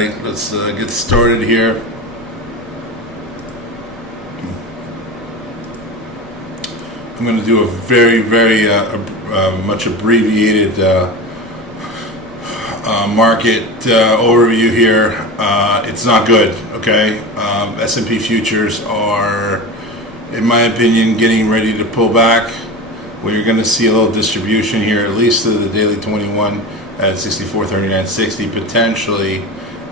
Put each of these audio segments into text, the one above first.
right, let's get started here. I'm going to do a very, very much abbreviated market overview here. It's not good, okay? S&P futures are, in my opinion, getting ready to pull back. Well, you're going to see a little distribution here, at least to the daily 21 at 64.39.60, potentially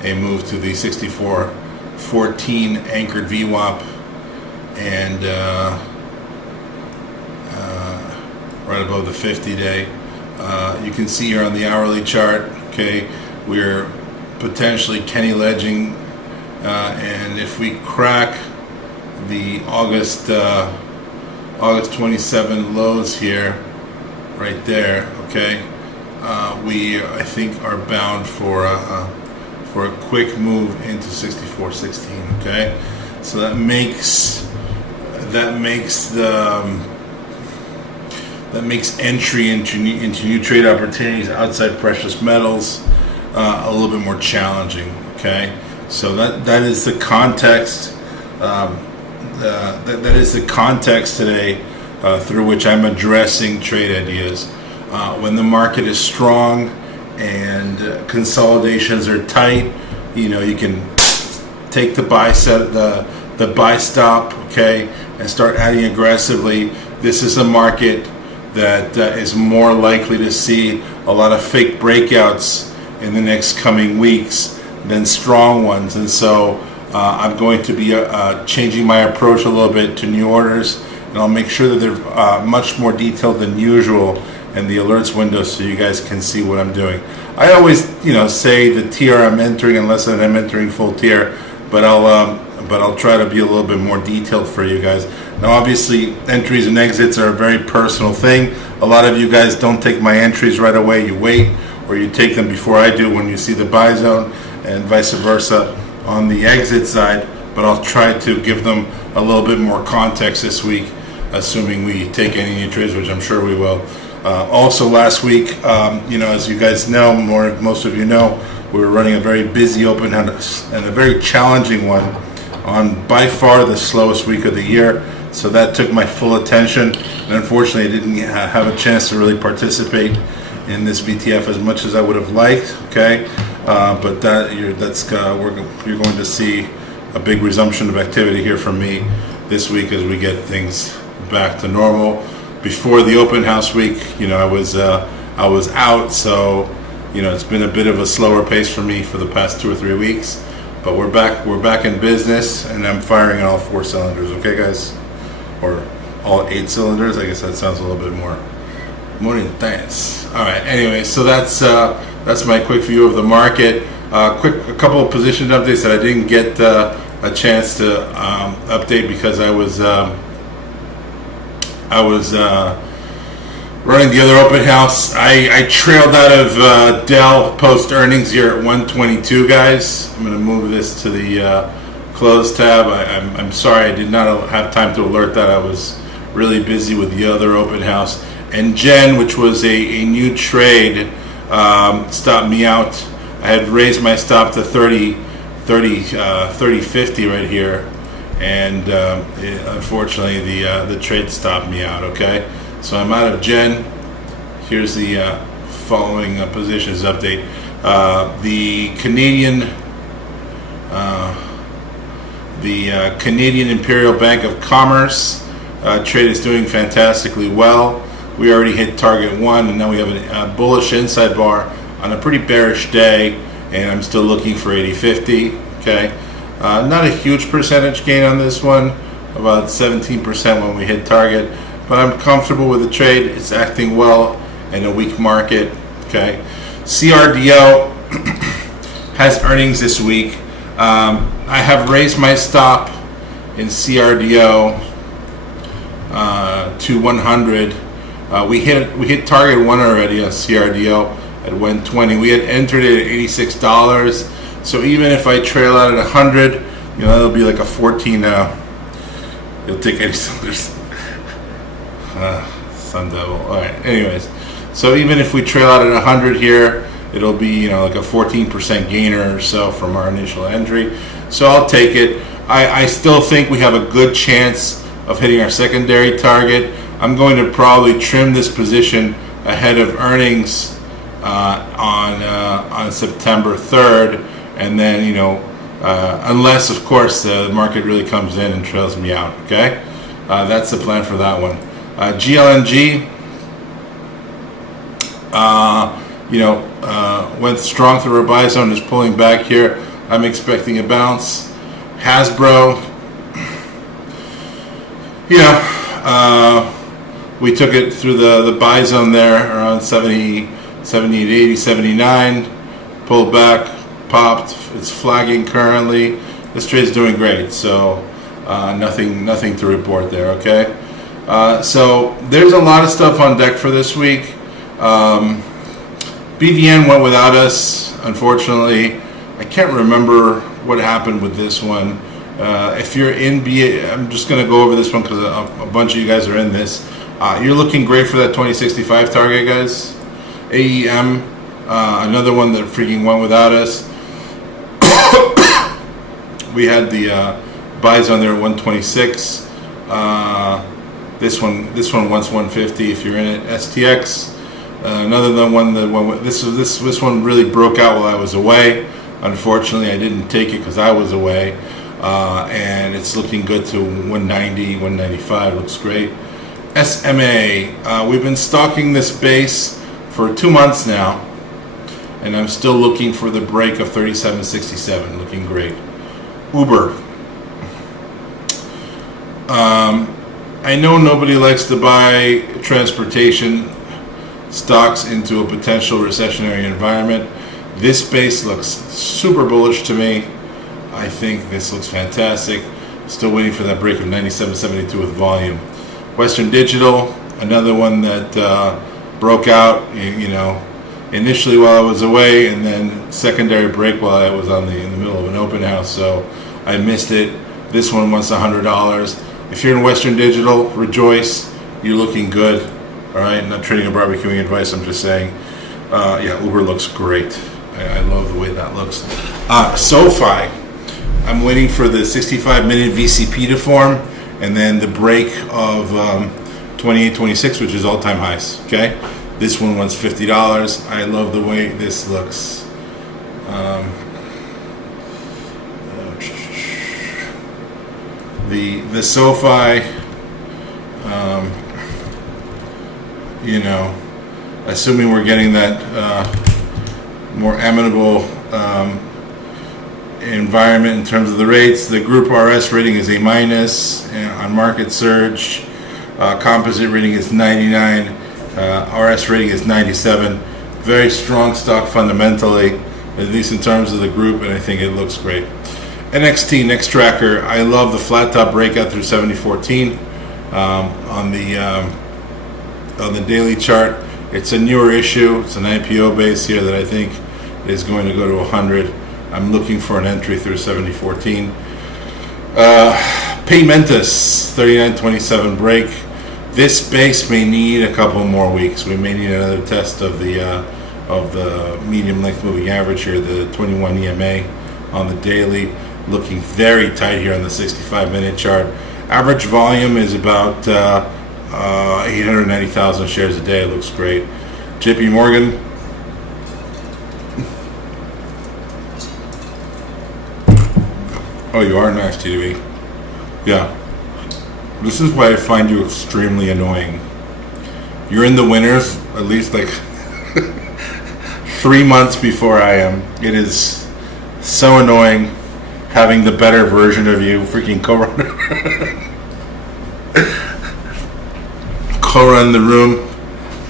a move to the 64.14 anchored VWAP, and right above the 50-day. You can see here on the hourly chart, okay, we're potentially Kenny ledging, and if we crack the August 27 lows here, right there, okay, we I think are bound for a quick move into 64.16. Okay, so that makes entry into new trade opportunities outside precious metals a little bit more challenging. Okay, so that is the context. That is the context today through which I'm addressing trade ideas. When the market is strong and consolidations are tight, you know, you can take the buy set, the buy stop, okay, and start adding aggressively. This is a market that is more likely to see a lot of fake breakouts in the next coming weeks than strong ones, and so I'm going to be changing my approach a little bit to new orders, and I'll make sure that they're much more detailed than usual in the alerts window so you guys can see what I'm doing. I always, say the tier I'm entering unless I'm entering full tier, but I'll try to be a little bit more detailed for you guys. Now, obviously, entries and exits are a very personal thing. A lot of you guys don't take my entries right away. You wait, or you take them before I do when you see the buy zone, and vice versa on the exit side, but I'll try to give them a little bit more context this week, assuming we take any new trades, which I'm sure we will. Also last week, as you guys know, most of you know, we were running a very busy open house and a very challenging one on by far the slowest week of the year. So that took my full attention, and unfortunately I didn't have a chance to really participate in this VTF as much as I would have liked, okay? But you're going to see a big resumption of activity here from me this week as we get things back to normal. Before the open house week, I was out, so it's been a bit of a slower pace for me for the past 2 or 3 weeks. But we're back in business, and I'm firing on all 4 cylinders. Okay, guys, or all 8 cylinders. I guess that sounds a little bit more intense. All right. Anyway, so that's my quick view of the market. A couple of position updates that I didn't get a chance to update because I was running the other open house. I trailed out of Dell post earnings here at 122, guys. I'm going to move this to the close tab. I'm sorry I did not have time to alert that. I was really busy with the other open house. And Jen, which was a new trade, stopped me out. I had raised my stop to 30.50 right here, and unfortunately the trade stopped me out. Okay, so I'm out of Jen. Here's the following positions update. The Canadian Imperial Bank of Commerce trade is doing fantastically well. We already hit target 1, and now we have a bullish inside bar on a pretty bearish day, and I'm still looking for 80.50. Okay, not a huge percentage gain on this one, about 17% when we hit target, but I'm comfortable with the trade. It's acting well in a weak market. Okay, CRDO has earnings this week. I have raised my stop in CRDO to 100. We hit target 1 already on CRDO at 120. We had entered it at $86. So even if I trail out at 100, that'll be like a 14. You'll take any cylinders. Sun Devil. All right. Anyways, so even if we trail out at 100 here, it'll be like a 14% gainer or so from our initial entry. So I'll take it. I still think we have a good chance of hitting our secondary target. I'm going to probably trim this position ahead of earnings on September 3rd, and then unless of course the market really comes in and trails me out. Okay, that's the plan for that one. GLNG, went strong through our buy zone, is pulling back here. I'm expecting a bounce. Hasbro, we took it through the buy zone there around 70, 78, 80, 79, pulled back, popped. It's flagging currently. This trade's doing great, so nothing to report there. Okay, so there's a lot of stuff on deck for this week. BDN went without us, unfortunately. I can't remember what happened with this one. If you're in BA, I'm just going to go over this one because a bunch of you guys are in this. You're looking great for that 2065 target, guys. AEM, another one that freaking went without us. We had the buys on there at 126. This one wants 150 if you're in it. STX, another one that went with, this one really broke out while I was away. Unfortunately, I didn't take it because I was away, and it's looking good to 190, 195. Looks great. SMA, we've been stalking this base for 2 months now, and I'm still looking for the break of 37.67. Looking great. Uber. I know nobody likes to buy transportation stocks into a potential recessionary environment. This space looks super bullish to me. I think this looks fantastic. Still waiting for that break of 97.72 with volume. Western Digital, another one that broke out, initially while I was away, and then secondary break while I was in the middle of an open house. So I missed it. This one wants $100. If you're in Western Digital, rejoice. You're looking good. All right, not trading or barbecuing advice. I'm just saying. Uber looks great. I love the way that looks. SoFi, I'm waiting for the 65-minute VCP to form, and then the break of 28.26, which is all-time highs. Okay, this one wants $50. I love the way this looks. The SoFi, assuming we're getting that more amenable environment in terms of the rates. The group RS rating is A minus on market surge. Composite rating is 99. RS rating is 97. Very strong stock fundamentally, at least in terms of the group, and I think it looks great. NXT, Next Tracker, I love the flat top breakout through 70.14 on the daily chart. It's a newer issue. It's an IPO base here that I think is going to go to 100. I'm looking for an entry through 70.14. Paymentus, 39.27 break. This base may need a couple more weeks. We may need another test of the medium length moving average here, the 21 EMA on the daily. Looking very tight here on the 65-minute chart. Average volume is about 890,000 shares a day. It looks great. JP Morgan. Oh, you are nice, TDB. Yeah. This is why I find you extremely annoying. You're in the winners, at least like 3 months before I am. It is so annoying having the better version of you freaking co-run the room.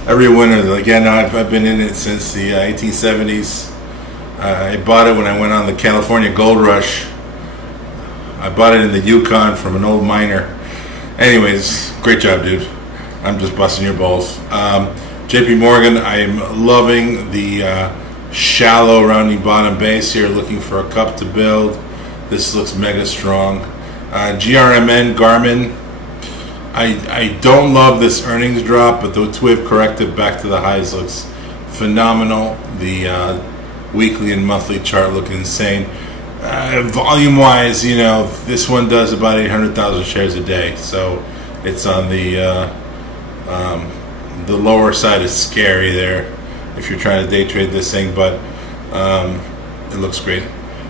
Every winner, like, yeah, no, I've been in it since the 1870s. I bought it when I went on the California Gold Rush. I bought it in the Yukon from an old miner. Anyways, great job, dude. I'm just busting your balls. JP Morgan, I'm loving the shallow rounding bottom base here, looking for a cup to build. This looks mega strong. GRMN, Garmin, I don't love this earnings drop, but the two-wave corrective back to the highs looks phenomenal. The weekly and monthly chart look insane. Volume-wise, this one does about 800,000 shares a day, so it's on the lower side. Is scary there if you're trying to day trade this thing, but it looks great.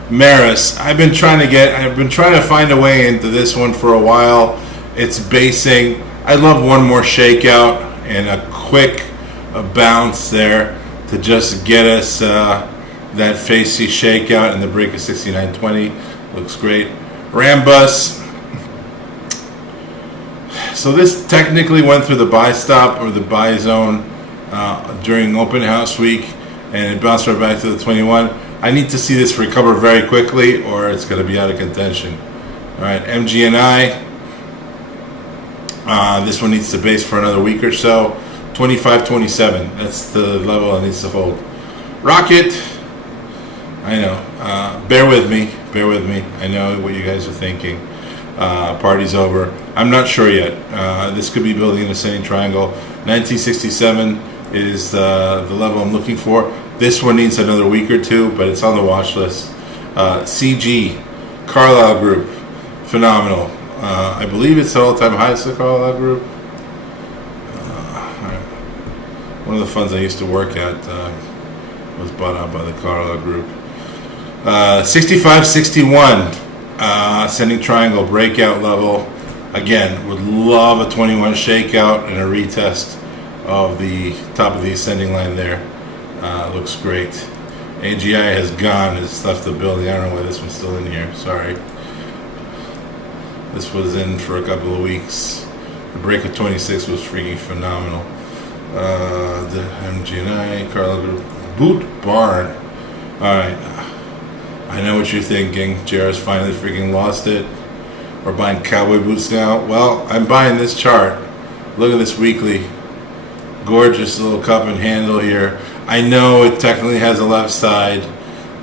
Maris, I've been trying to find a way into this one for a while. It's basing. I'd love one more shakeout and a quick bounce there to just get us that facey shakeout and the break of 69.20. Looks great. Rambus. So this technically went through the buy stop or the buy zone during open house week, and it bounced right back to the 21. I need to see this recover very quickly, or it's going to be out of contention. All right, MGNI. This one needs to base for another week or so. 25.27. That's the level it needs to hold. Rocket. I know. Bear with me. I know what you guys are thinking. Party's over. I'm not sure yet. This could be building an ascending triangle. 1967 is the level I'm looking for. This one needs another week or two, but it's on the watch list. CG, Carlyle Group, phenomenal. I believe it's the all-time highest of Carlyle Group. One of the funds I used to work at was bought out by the Carlyle Group. 65.61, ascending triangle breakout level. Again, would love a 21 shakeout and a retest of the top of the ascending line there. Looks great. AGI has gone. It's left the building. I don't know why this one's still in here. Sorry. This was in for a couple of weeks. The break of 26 was freaking phenomenal. The MGNI, Carla Group, Boot Barn. Alright. I know what you're thinking. JR's finally freaking lost it. We're buying cowboy boots now. Well, I'm buying this chart. Look at this weekly. Gorgeous little cup and handle here. I know it technically has a left side,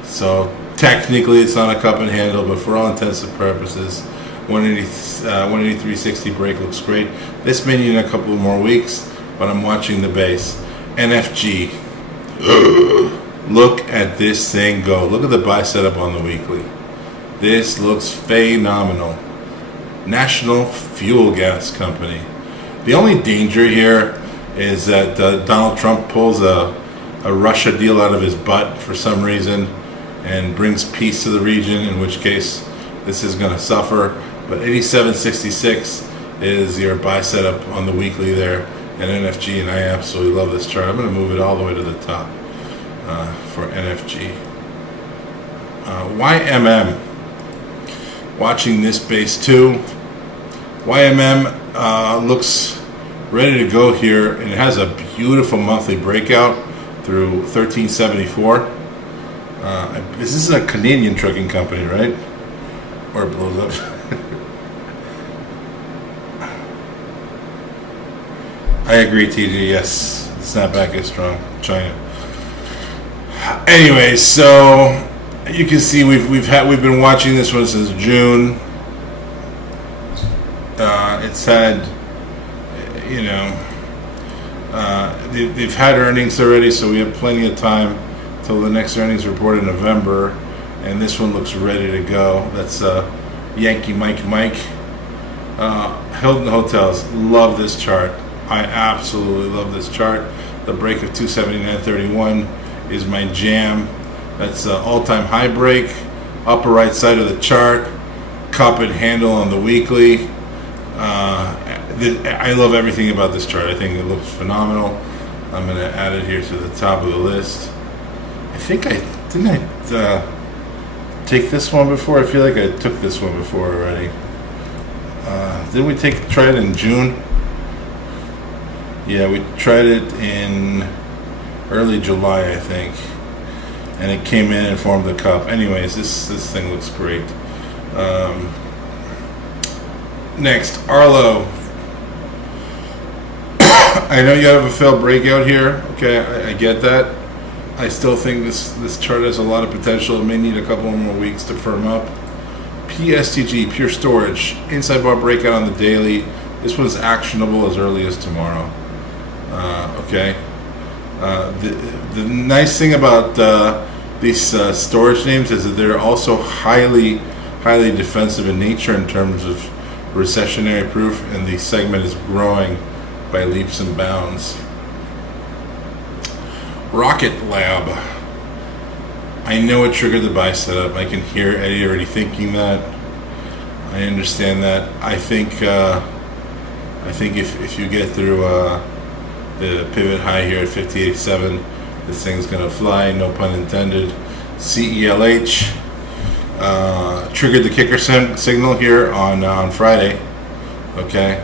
so technically it's not a cup and handle, but for all intents and purposes, 183.60 break looks great. This may need a couple more weeks, but I'm watching the base. NFG. Look at this thing go. Look at the buy setup on the weekly. This looks phenomenal. National Fuel Gas Company. The only danger here is that Donald Trump pulls a Russia deal out of his butt for some reason and brings peace to the region, in which case this is going to suffer. But 87.66 is your buy setup on the weekly there, and NFG, and I absolutely love this chart. I'm going to move it all the way to the top for NFG. YMM. Watching this base too. YMM looks ready to go here, and it has a beautiful monthly breakout through 1374. This is a Canadian trucking company, right? Or it blows up. I agree, TJ. Yes, the snapback is strong. China. Anyways, so you can see we've been watching this one since June. It's had, they've had earnings already, so we have plenty of time till the next earnings report in November, and this one looks ready to go. That's Yankee Mike. Hilton Hotels, love this chart. I absolutely love this chart. The break of 279.31 is my jam. That's all-time high break, upper right side of the chart, cup and handle on the weekly. I love everything about this chart. I think it looks phenomenal. I'm going to add it here to the top of the list. I think didn't I take this one before? I feel like I took this one before already. Didn't we try it in June? Yeah, we tried it in early July, I think, and it came in and formed the cup. Anyways, this thing looks great. Next, Arlo. I know you have a failed breakout here. Okay, I get that. I still think this chart has a lot of potential. It may need a couple more weeks to firm up. PSTG, Pure Storage, inside bar breakout on the daily. This one's actionable as early as tomorrow. Okay. the nice thing about these storage names is that they're also highly defensive in nature in terms of recessionary proof, and the segment is growing by leaps and bounds. Rocket Lab. I know it triggered the buy setup. I can hear Eddie already thinking that. I understand that. I think if you get through the pivot high here at 58.7, this thing's gonna fly. No pun intended. CELH triggered the kicker signal here on Friday. Okay.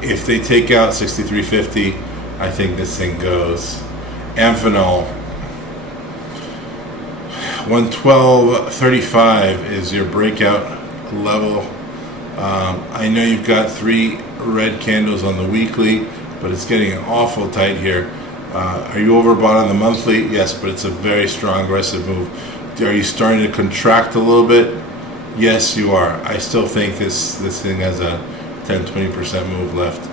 If they take out 63.50, I think this thing goes. Amphenol. 112.35 is your breakout level. I know you've got 3 red candles on the weekly, but it's getting awful tight here. Are you overbought on the monthly? Yes, but it's a very strong, aggressive move. Are you starting to contract a little bit? Yes, you are. I still think this thing has a 10-20% move left.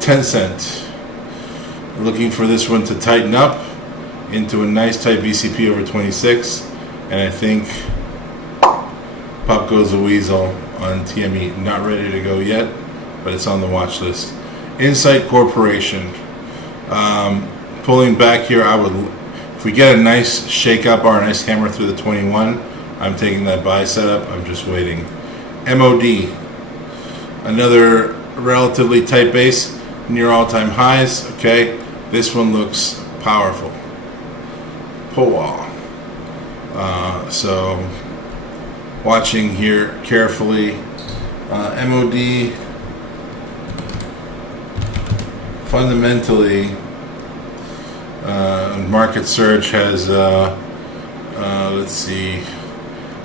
Tencent. Looking for this one to tighten up into a nice tight VCP over 26. And I think pop goes the weasel on TME. Not ready to go yet, but it's on the watch list. Insight Corporation. Pulling back here, if we get a nice shake up or a nice hammer through the 21, I'm taking that buy setup. I'm just waiting. MOD. Another relatively tight base near all-time highs. Okay, this one looks powerful. POA. So watching here carefully. MOD fundamentally, market search has let's see,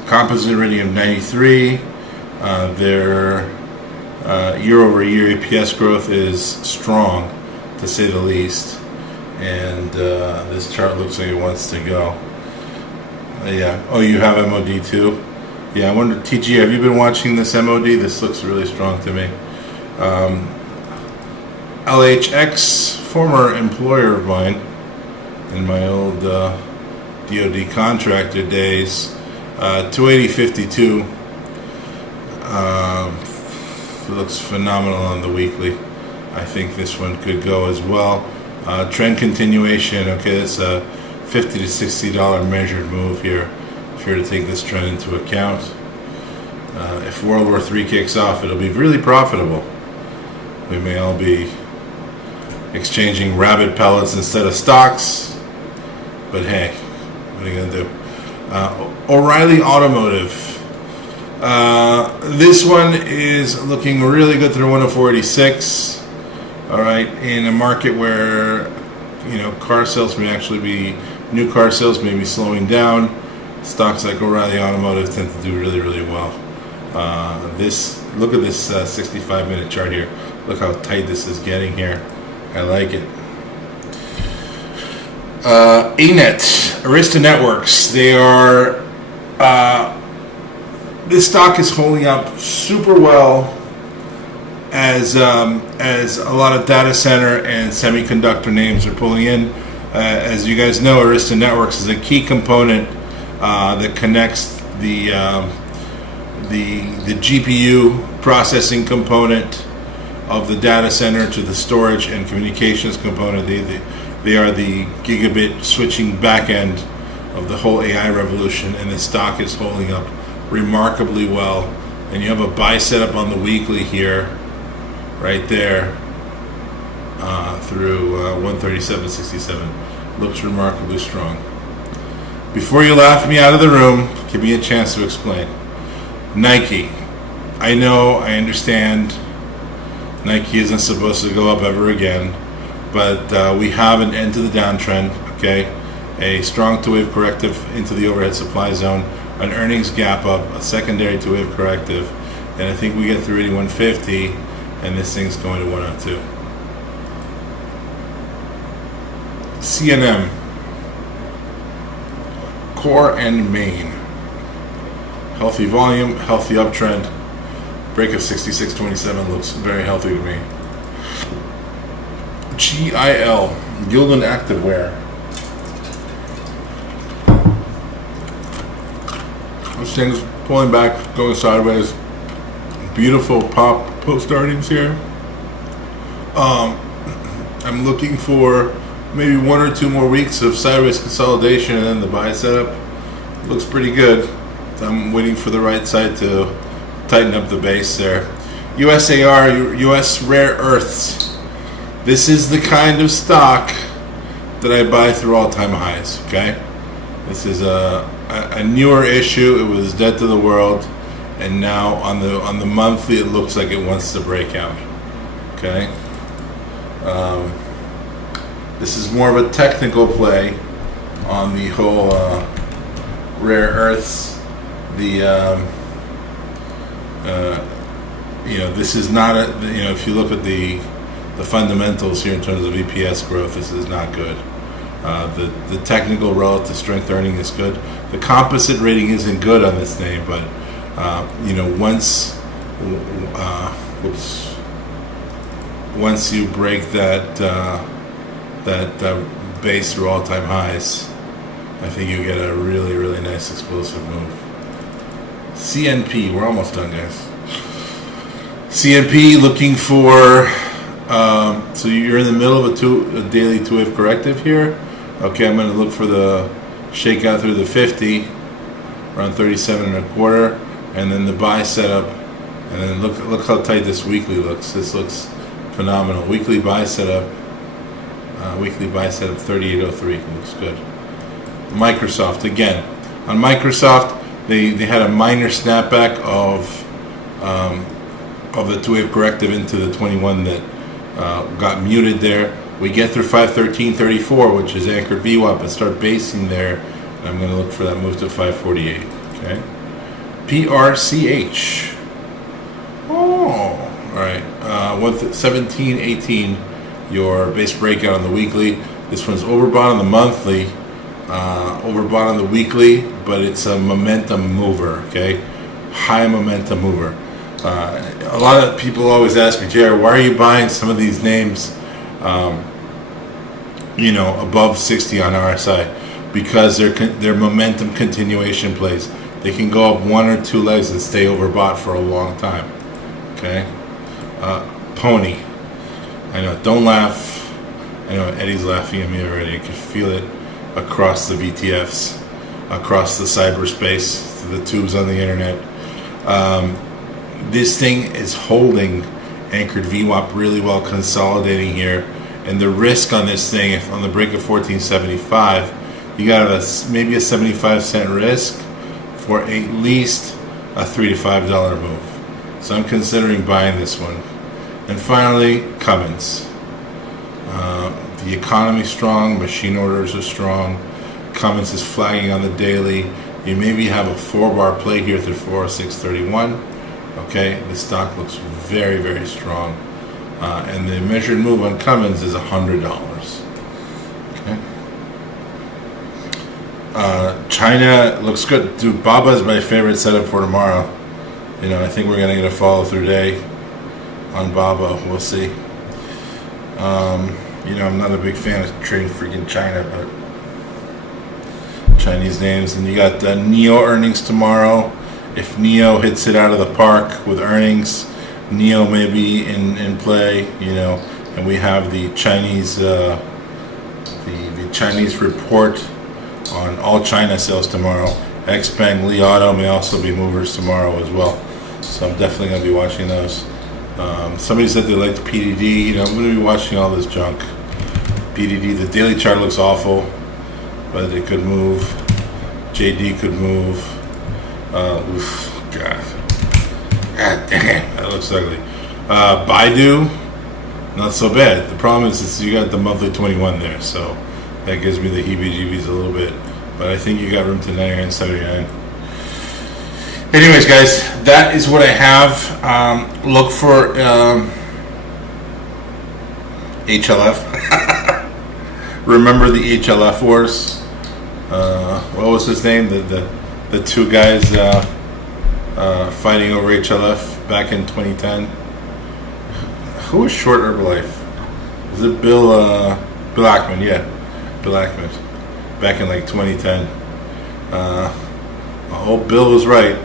composite rating of 93. Their year-over-year EPS growth is strong, to say the least, and this chart looks like it wants to go. Yeah. Oh, you have MOD too? Yeah, I wonder, TG, have you been watching this MOD? This looks really strong to me. LHX, former employer of mine in my old DoD contractor days, 280.52. Looks phenomenal on the weekly. I think this one could go as well. Trend continuation. Okay, that's a $50 to $60 measured move here. If you're to take this trend into account, if World War III kicks off, it'll be really profitable. We may all be exchanging rabbit pellets instead of stocks, but hey, what are you gonna do? O'Reilly Automotive. This one is looking really good through 104.86. All right, in a market where car sales may actually be, new car sales may be slowing down. Stocks like O'Reilly Automotive tend to do really well. Look at this 65-minute chart here. Look how tight this is getting here. I like it. ANET, Arista Networks. They are. This stock is holding up super well as a lot of data center and semiconductor names are pulling in. As you guys know, Arista Networks is a key component that connects the GPU processing component of the data center to the storage and communications component. They are the gigabit switching back end of the whole AI revolution, and the stock is holding up remarkably well. And you have a buy setup on the weekly here, right there, through 137.67. Looks remarkably strong. Before you laugh me out of the room, give me a chance to explain. Nike. I know, I understand, Nike isn't supposed to go up ever again, but we have an end to the downtrend, okay? A strong two-wave corrective into the overhead supply zone, an earnings gap up, a secondary two-wave corrective, and I think we get through 81.50, and this thing's going to 102. CNM. Core and main. Healthy volume, healthy uptrend. Break of 66.27 looks very healthy to me. GIL. Gildan Activewear. This thing's pulling back, going sideways. Beautiful pop post earnings here. I'm looking for maybe 1 or 2 more weeks of sideways consolidation, and then the buy setup looks pretty good. I'm waiting for the right side to tighten up the base there. USAR, US Rare Earths. This is the kind of stock that I buy through all-time highs. Okay, this is a newer issue. It was dead to the world, and now on the monthly, it looks like it wants to break out. Okay. This is more of a technical play on the whole rare earths. This is not a, if you look at the fundamentals here in terms of EPS growth, this is not good. The technical relative strength earning is good. The composite rating isn't good on this name, but once you break that base through all-time highs, I think you get a really, really nice explosive move. CNP, we're almost done, guys. CNP looking for, so you're in the middle of a daily 2-wave corrective here. Okay, I'm going to look for the shakeout through the 50, around 37.25, and then the buy setup, and then look how tight this weekly looks. This looks phenomenal. Weekly buy setup 3803 looks good. Microsoft again. On Microsoft, they had a minor snapback of the 2-wave corrective into the 21 that got muted there. We get through 513.34, which is anchored VWAP, and start basing there. And I'm going to look for that move to 548. Okay. PRCH. Oh, all right. 1718. Your base breakout on the weekly. This one's overbought on the monthly, overbought on the weekly, but it's a momentum mover. Okay, high momentum mover. A lot of people always ask me, Jared, why are you buying some of these names, above 60 on RSI? Because they're momentum continuation plays. They can go up 1 or 2 legs and stay overbought for a long time. Okay, Pony. I know, don't laugh. I know Eddie's laughing at me already. I can feel it across the VTFs, across the cyberspace, the tubes on the internet. This thing is holding anchored VWAP really well, consolidating here. And the risk on this thing, if on the break of 1475, you got maybe a 75-cent risk for at least a $3 to $5 move. So I'm considering buying this one. And finally, Cummins. The economy's strong, machine orders are strong. Cummins is flagging on the daily. You maybe have a 4-bar play here through 406.31. Okay, the stock looks very, very strong. And the measured move on Cummins is $100. Okay. China looks good. Dude, Baba is my favorite setup for tomorrow. I think we're going to get a follow-through day on Baba. We'll see. I'm not a big fan of trading freaking China, but Chinese names. And you got NEO earnings tomorrow. If NEO hits it out of the park with earnings, NEO may be in play. And we have the Chinese the Chinese report on all China sales tomorrow. XPeng, Li Auto may also be movers tomorrow as well. So I'm definitely going to be watching those. Somebody said they liked PDD. I'm going to be watching all this junk. PDD, the daily chart looks awful, but it could move. JD could move. God damn, that looks ugly. Baidu, not so bad. The problem is you got the monthly 21 there, so that gives me the heebie-jeebies a little bit. But I think you got room to 99.79. Anyways, guys, that is what I have. Look for HLF. Remember the HLF wars? What was his name? The two guys fighting over HLF back in 2010. Who was short Herbalife? Was it Bill? Blackman, yeah. Blackman. Back in like 2010. Old Bill was right.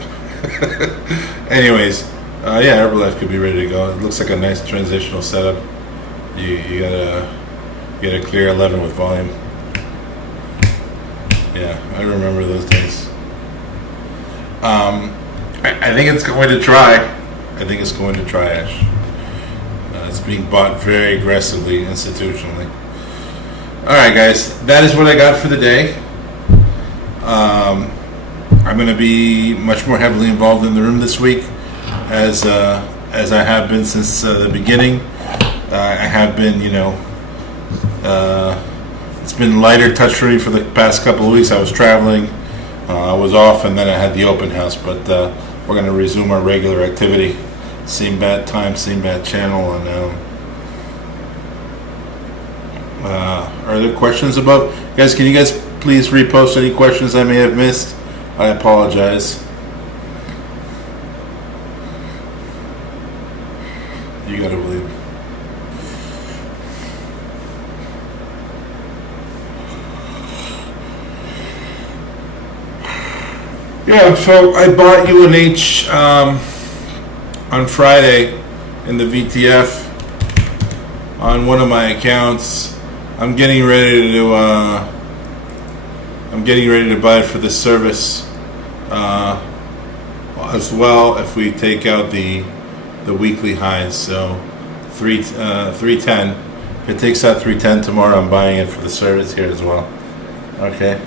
Anyways, yeah, Herbalife could be ready to go. It looks like a nice transitional setup. You got a clear 11 with volume. Yeah, I remember those days. I think it's going to try. Ash. It's being bought very aggressively institutionally. All right, guys, that is what I got for the day. I'm going to be much more heavily involved in the room this week, as I have been since the beginning. I have been, it's been lighter touch for me for the past couple of weeks. I was traveling, I was off, and then I had the open house. But we're going to resume our regular activity. Same bad time, same bad channel. And are there questions about, guys? Can you guys please repost any questions I may have missed? I apologize. You gotta believe. Yeah, so I bought UNH on Friday in the VTF on one of my accounts. I'm getting ready to buy it for the service as well. If we take out the weekly highs, so 310. If it takes out 310 tomorrow, I'm buying it for the service here as well. Okay.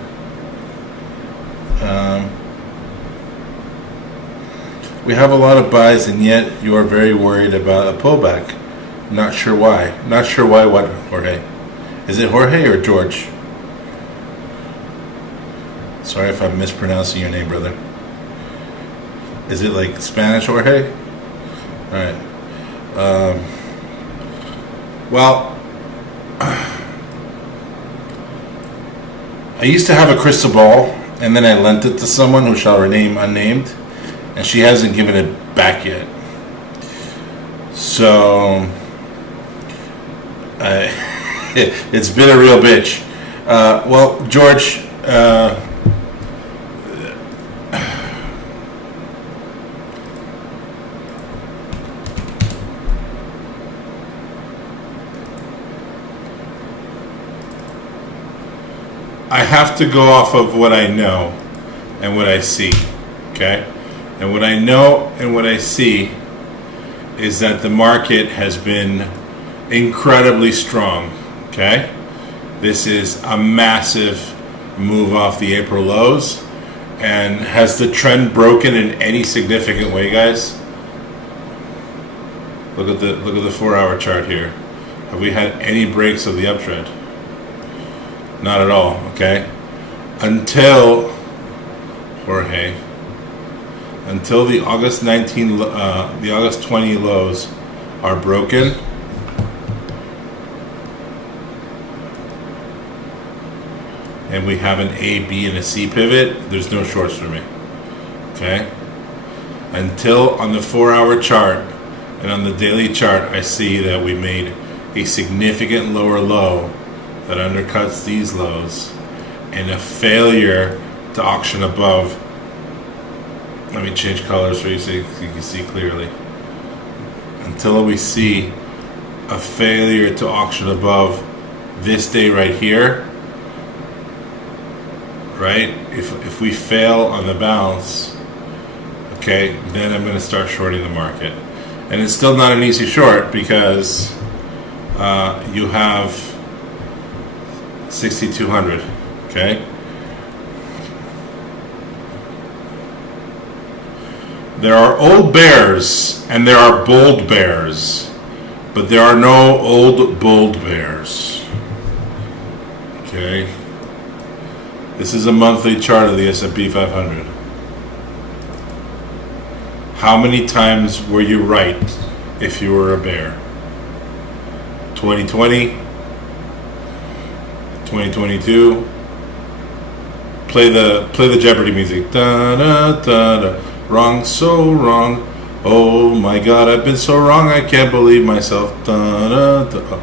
We have a lot of buys, and yet you are very worried about a pullback. Not sure why. Not sure why. What, Jorge? Is it Jorge or George? Sorry if I'm mispronouncing your name, brother. Is it like Spanish Jorge? All right. Well, I used to have a crystal ball, and then I lent it to someone who shall remain unnamed, and she hasn't given it back yet. So it's been a real bitch. Well, George, I have to go off of what I know and what I see, okay? And what I know and what I see is that the market has been incredibly strong, okay? This is a massive move off the April lows. And has the trend broken in any significant way, guys? Look at the 4-hour chart here. Have we had any breaks of the uptrend? Not at all, okay? Until the August 20 lows are broken, and we have an A, B, and a C pivot, there's no shorts for me, okay? Until on the 4-hour chart and on the daily chart, I see that we made a significant lower low that undercuts these lows, and a failure to auction above. Let me change colors so you can see clearly. Until we see a failure to auction above this day right here, right? If we fail on the bounce, okay, then I'm going to start shorting the market. And it's still not an easy short because you have 6,200, okay? There are old bears and there are bold bears, but there are no old bold bears, okay? This is a monthly chart of the S&P 500. How many times were you right if you were a bear? 2020, 2022. Play the Jeopardy music. Da da da da. Wrong, so wrong. Oh my God, I've been so wrong. I can't believe myself. Da da da.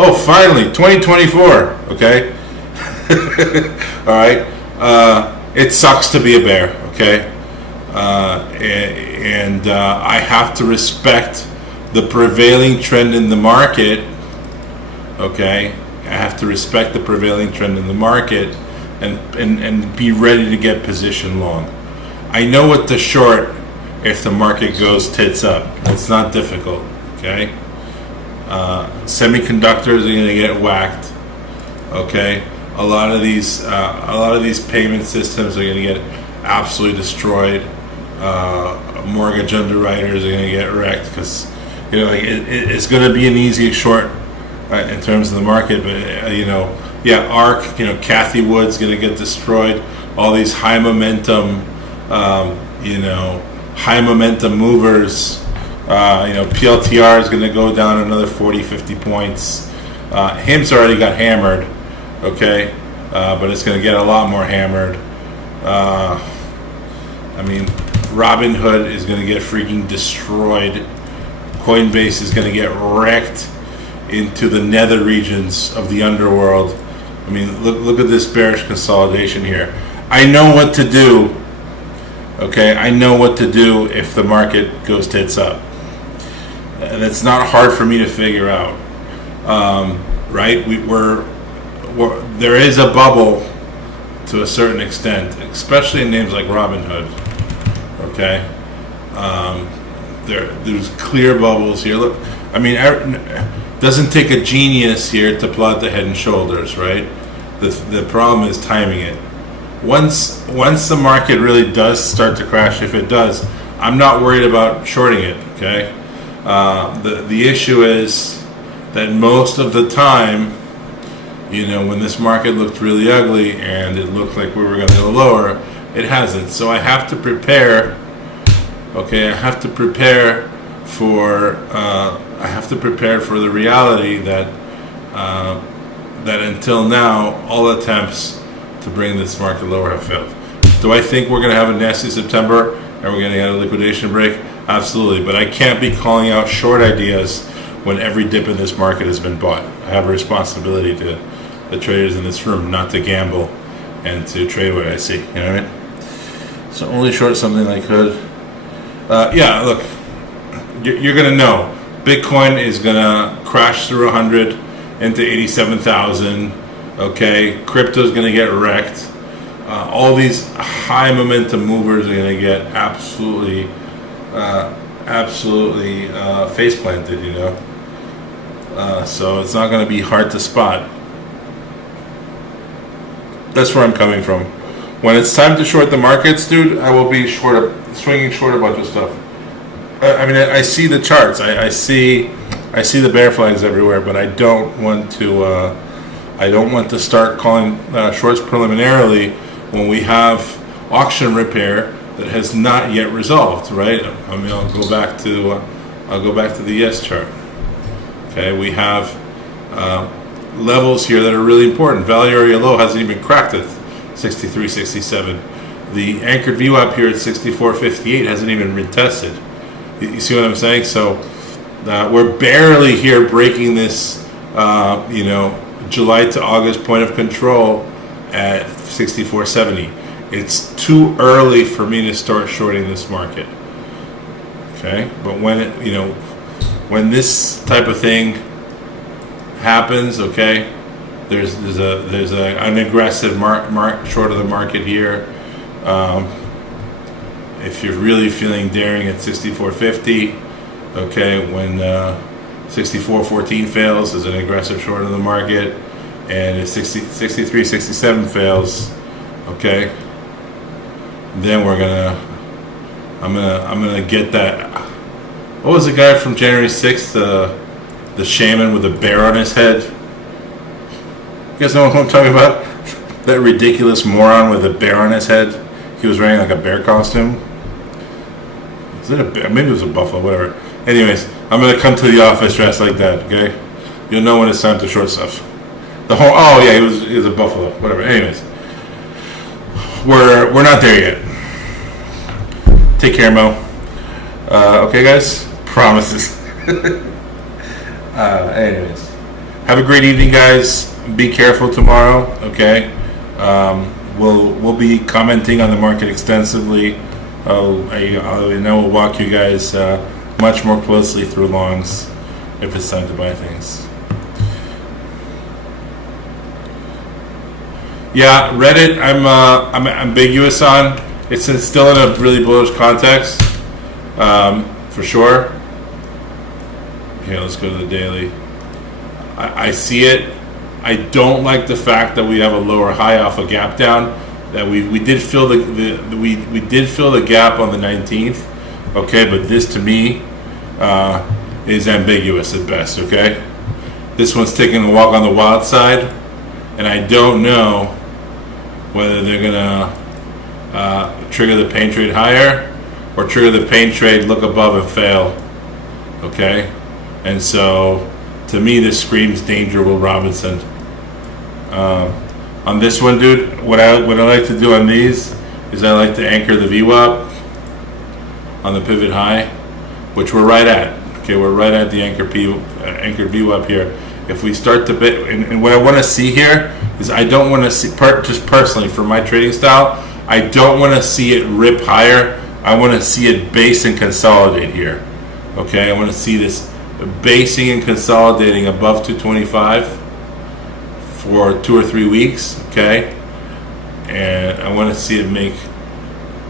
Oh, finally, 2024. Okay. All right. It sucks to be a bear. Okay. And I have to respect the prevailing trend in the market. Okay. I have to respect the prevailing trend in the market and be ready to get position long. I know what to short if the market goes tits up. It's not difficult. Okay. Semiconductors are going to get whacked. Okay. A lot of these payment systems are going to get absolutely destroyed. Mortgage underwriters are going to get wrecked because it's going to be an easy short in terms of the market. But ARC, Kathy Wood's going to get destroyed. All these high momentum movers. PLTR is going to go down another 40, 50 points. HIM's already got hammered. Okay, but it's going to get a lot more hammered. Robinhood is going to get freaking destroyed. Coinbase is going to get wrecked into the nether regions of the underworld. I mean, look at this bearish consolidation here. I know what to do. Okay, I know what to do if the market goes tits up. And it's not hard for me to figure out. Right? There is a bubble to a certain extent, especially in names like Robinhood. Okay, there's clear bubbles here. Look, doesn't take a genius here to plot the head and shoulders, right? The problem is timing it. Once the market really does start to crash, if it does, I'm not worried about shorting it. Okay, the issue is that most of the time, when this market looked really ugly and it looked like we were going to go lower, it hasn't. So I have to prepare. Okay, I have to prepare for the reality that until now, all attempts to bring this market lower have failed. Do I think we're going to have a nasty September and we're going to get a liquidation break? Absolutely, but I can't be calling out short ideas when every dip in this market has been bought. I have a responsibility to the traders in this room not to gamble and to trade what I see. You know what I mean? So only short something like Hood. Look, you're going to know. Bitcoin is going to crash through 100 into 87,000. Okay, crypto is going to get wrecked. All these high momentum movers are going to get absolutely face planted. So it's not going to be hard to spot. That's where I'm coming from. When it's time to short the markets, dude, I will be swinging short a bunch of stuff. I see the charts. I see the bear flags everywhere, but I don't want to start calling shorts preliminarily when we have auction repair that has not yet resolved. Right? I'll go back to the yes chart. Okay, we have levels here that are really important. Value area low hasn't even cracked it. 63.67. The anchored VWAP here at 64.58 hasn't even been tested. You see what I'm saying? So we're barely here breaking this, July to August point of control at 64.70. It's too early for me to start shorting this market. Okay, but when this type of thing happens, okay, there's an aggressive short of the market here. If you're really feeling daring at 64.50, okay, when 64.14 fails, there's an aggressive short of the market, and if 63.67 fails, okay, then I'm gonna get that. What was the guy from January 6th? The shaman with a bear on his head. You guys know what I'm talking about? That ridiculous moron with a bear on his head. He was wearing like a bear costume. Is it a bear? Maybe it was a buffalo, whatever. Anyways, I'm going to come to the office dressed like that, okay? You'll know when it's time to short stuff. He was a buffalo, whatever. Anyways, we're not there yet. Take care, Mo. Okay, guys? Promises. Anyways. Have a great evening, guys. Be careful tomorrow. Okay. We'll be commenting on the market extensively. I know we'll walk you guys much more closely through longs if it's time to buy things. Yeah, Reddit. I'm ambiguous on. It's still in a really bullish context, for sure. Here, let's go to the daily. I see it. I don't like the fact that we have a lower high off a gap down. That we did fill we did fill the gap on the 19th. Okay, but this to me is ambiguous at best. Okay, this one's taking a walk on the wild side, and I don't know whether they're gonna trigger the pain trade higher or trigger the pain trade, look above and fail. Okay, and so to me this screams danger, Will Robinson. On this one, dude, what I like to do on these is I like to anchor the VWAP on the pivot high, which we're right at. Okay, we're right at the anchored VWAP here. If we start to bit, and what I want to see here is I don't want to see, just personally for my trading style, I don't want to see it rip higher. I want to see it base and consolidate here. Okay, I want to see this basing and consolidating above 225 for 2 or 3 weeks. Okay, and I want to see it make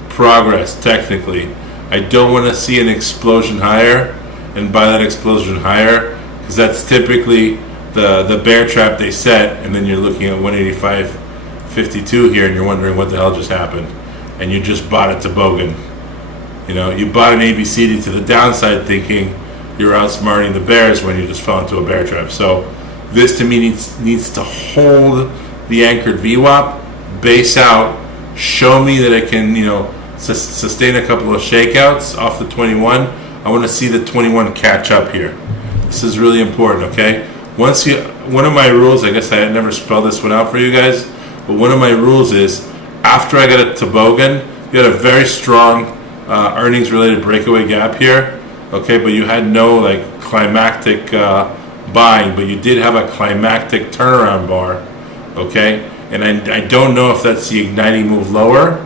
progress technically. I don't want to see an explosion higher, and by that explosion higher, because that's typically the bear trap they set, and then you're looking at 185.52 here, and you're wondering what the hell just happened, and you just bought it to Bogan. You know, you bought an ABCD to the downside, thinking you're outsmarting the bears when you just fell into a bear trap. So this to me needs to hold the anchored VWAP, base out, show me that it can, you know, sustain a couple of shakeouts off the 21. I want to see the 21 catch up here. This is really important. Okay. One of my rules, I guess I had never spelled this one out for you guys, but one of my rules is after I got a toboggan, you had a very strong earnings related breakaway gap here, okay, but you had no like climactic buying, but you did have a climactic turnaround bar, okay, and I don't know if that's the igniting move lower,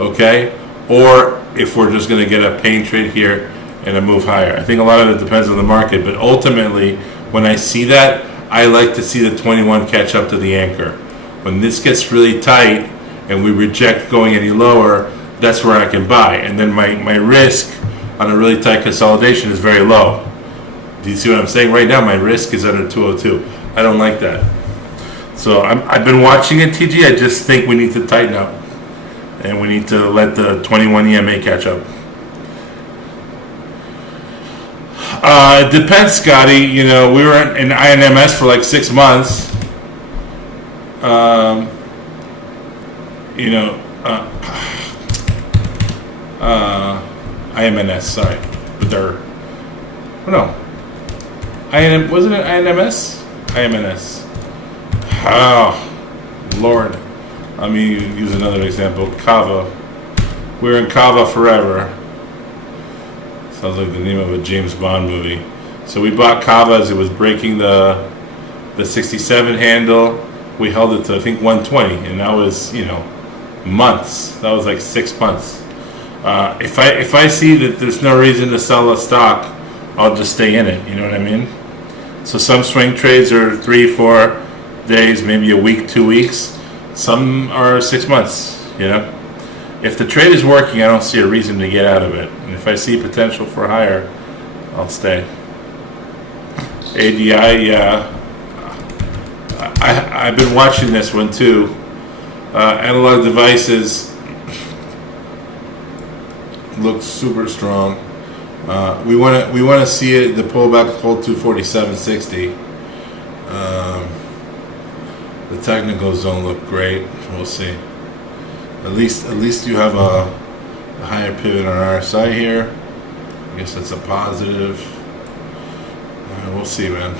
okay, or if we're just going to get a pain trade here and a move higher. I think a lot of it depends on the market, but ultimately when I see that, I like to see the 21 catch up to the anchor. When this gets really tight and we reject going any lower, that's where I can buy. And then my risk on a really tight consolidation is very low. Do you see what I'm saying? Right now, my risk is under 202. I don't like that. So I've been watching it, TG. I just think we need to tighten up. And we need to let the 21 EMA catch up. It depends, Scotty. You know, we were in INMS for like 6 months. You know, IMNS, sorry. But they're, no. Wasn't it INMS? IMNS. Oh, Lord. Let me use another example. Kava. We were in Kava forever. Sounds like the name of a James Bond movie. So we bought Kava as it was breaking the 67 handle. We held it to I think 120, and that was, you know, months. That was like 6 months. If I see that there's no reason to sell a stock, I'll just stay in it. You know what I mean? So some swing trades are 3-4 days, maybe a week, 2 weeks. Some are 6 months. You know. If the trade is working, I don't see a reason to get out of it. And if I see potential for higher, I'll stay. ADI, yeah. I've been watching this one too. Analog Devices looks super strong. We want to see it. The pullback hold 247.60. The technicals don't look great. We'll see. At least you have a higher pivot on RSI here. I guess that's a positive. We'll see, man.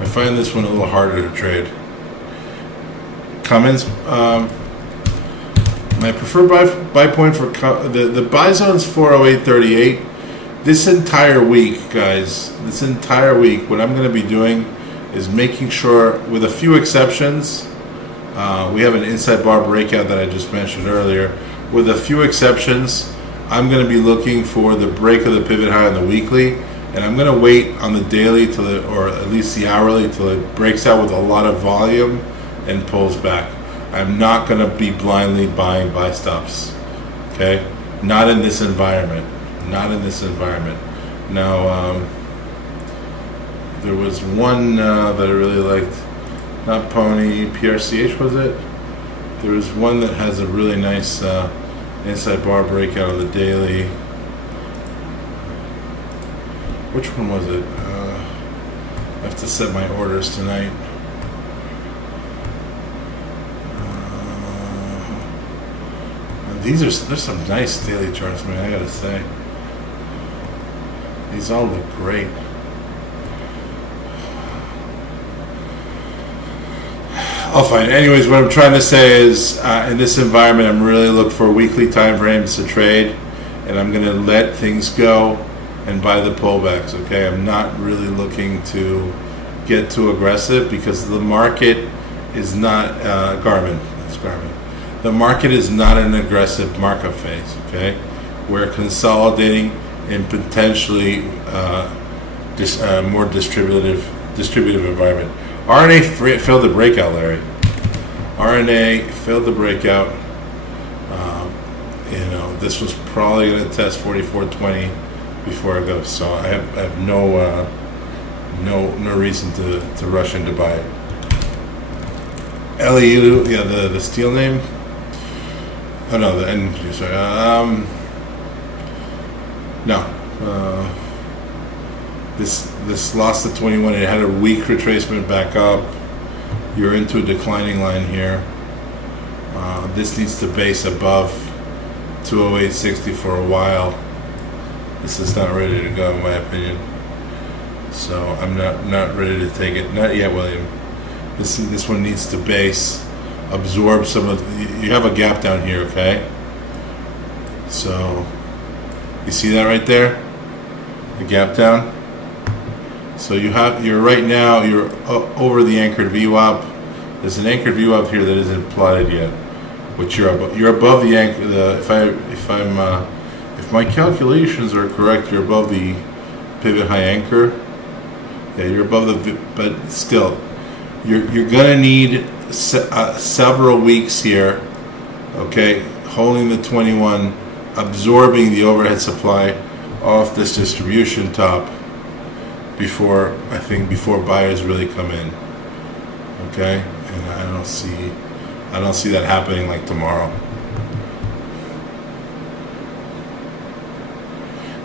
I find this one a little harder to trade. Cummins, my preferred buy point for the buy zone's 408.38. This entire week, guys, what I'm going to be doing is making sure, with a few exceptions, we have an inside bar breakout that I just mentioned earlier. With a few exceptions, I'm going to be looking for the break of the pivot high on the weekly, and I'm going to wait on the daily or at least the hourly till it breaks out with a lot of volume and pulls back. I'm not going to be blindly buying buy stops. Okay, not in this environment. Not in this environment. Now, there was one that I really liked. Not Pony, PRCH was it? There was one that has a really nice inside bar breakout on the daily. Which one was it? I have to set my orders tonight. There's some nice daily charts, man, I gotta say. These all look great. I'll find it. Anyways, what I'm trying to say is, in this environment, I'm really looking for weekly time frames to trade, and I'm going to let things go and buy the pullbacks. Okay, I'm not really looking to get too aggressive because the market is not Garmin. That's Garmin. The market is not an aggressive markup phase. Okay, we're consolidating in potentially more distributive environment. RNA failed the breakout, Larry. RNA failed the breakout. This was probably going to test 44.20 before it goes. So I have no reason to rush in to buy it. LEU, yeah, the steel name. Oh no, the energy. Sorry. No. This lost to 21. It had a weak retracement back up. You're into a declining line here. This needs to base above 208.60 for a while. This is not ready to go, in my opinion. So I'm not ready to take it. Not yet, William. This one needs to base, absorb some of. You have a gap down here, okay? So you see that right there, the gap down. So you're right now you're over the anchored VWAP. There's an anchored VWAP here that isn't plotted yet, which you're above the anchor. If my calculations are correct, you're above the pivot high anchor. Yeah, you're above but still, you're gonna need several weeks here. Okay, holding the 21, absorbing the overhead supply off this distribution top before buyers really come in. Okay, and I don't see that happening like tomorrow.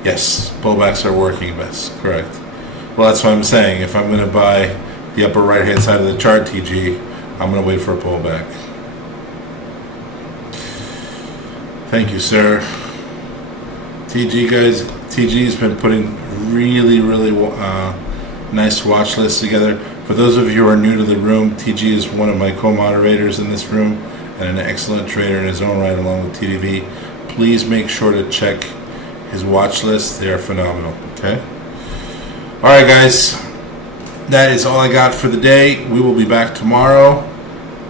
Yes, pullbacks are working best, correct. Well, that's what I'm saying. If I'm going to buy the upper right hand side of the chart TG, I'm going to wait for a pullback. Thank you, sir. TG guys, TG's been putting really nice watch lists together. For those of you who are new to the room, TG is one of my co-moderators in this room and an excellent trader in his own right, along with TDV. Please make sure to check his watch list. They are phenomenal. Okay. All right, guys. That is all I got for the day. We will be back tomorrow,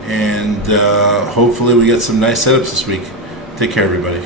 and hopefully we get some nice setups this week. Take care, everybody.